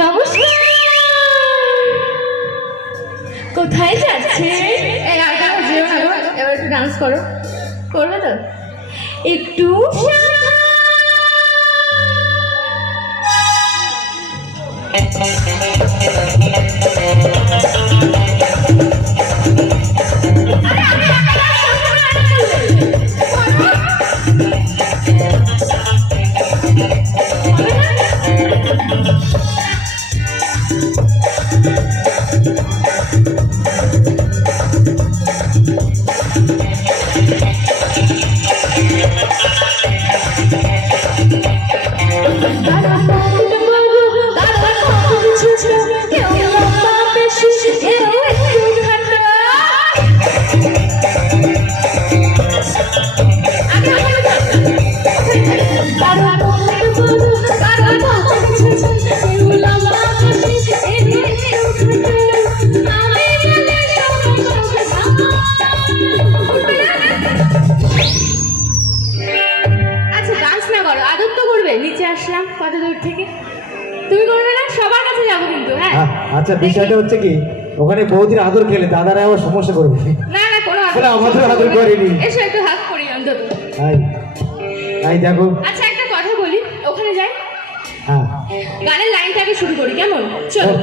নমস্কার। কোথায় যাচ্ছে? এবার একটু ডান্স করো, করবে তো? একটু নিচে আসলাম কত দূর থেকে, তুমি করবে না? সবার কাছে যাবো কিন্তু। হ্যাঁ আচ্ছা, বিষয়টা হচ্ছে কি, ওখানে বৌদির আদর খেলে দাদারা আবার সমস্যা করবে। না না, কোনো আমাদের আদর করিনি। এসো একটু হাত করি অন্তত। তাই দেখো। আচ্ছা একটা কথা বলি, ওখানে যাই। হ্যাঁ, গানের লাইনটাকে শুরু করি, কেমন? চলো।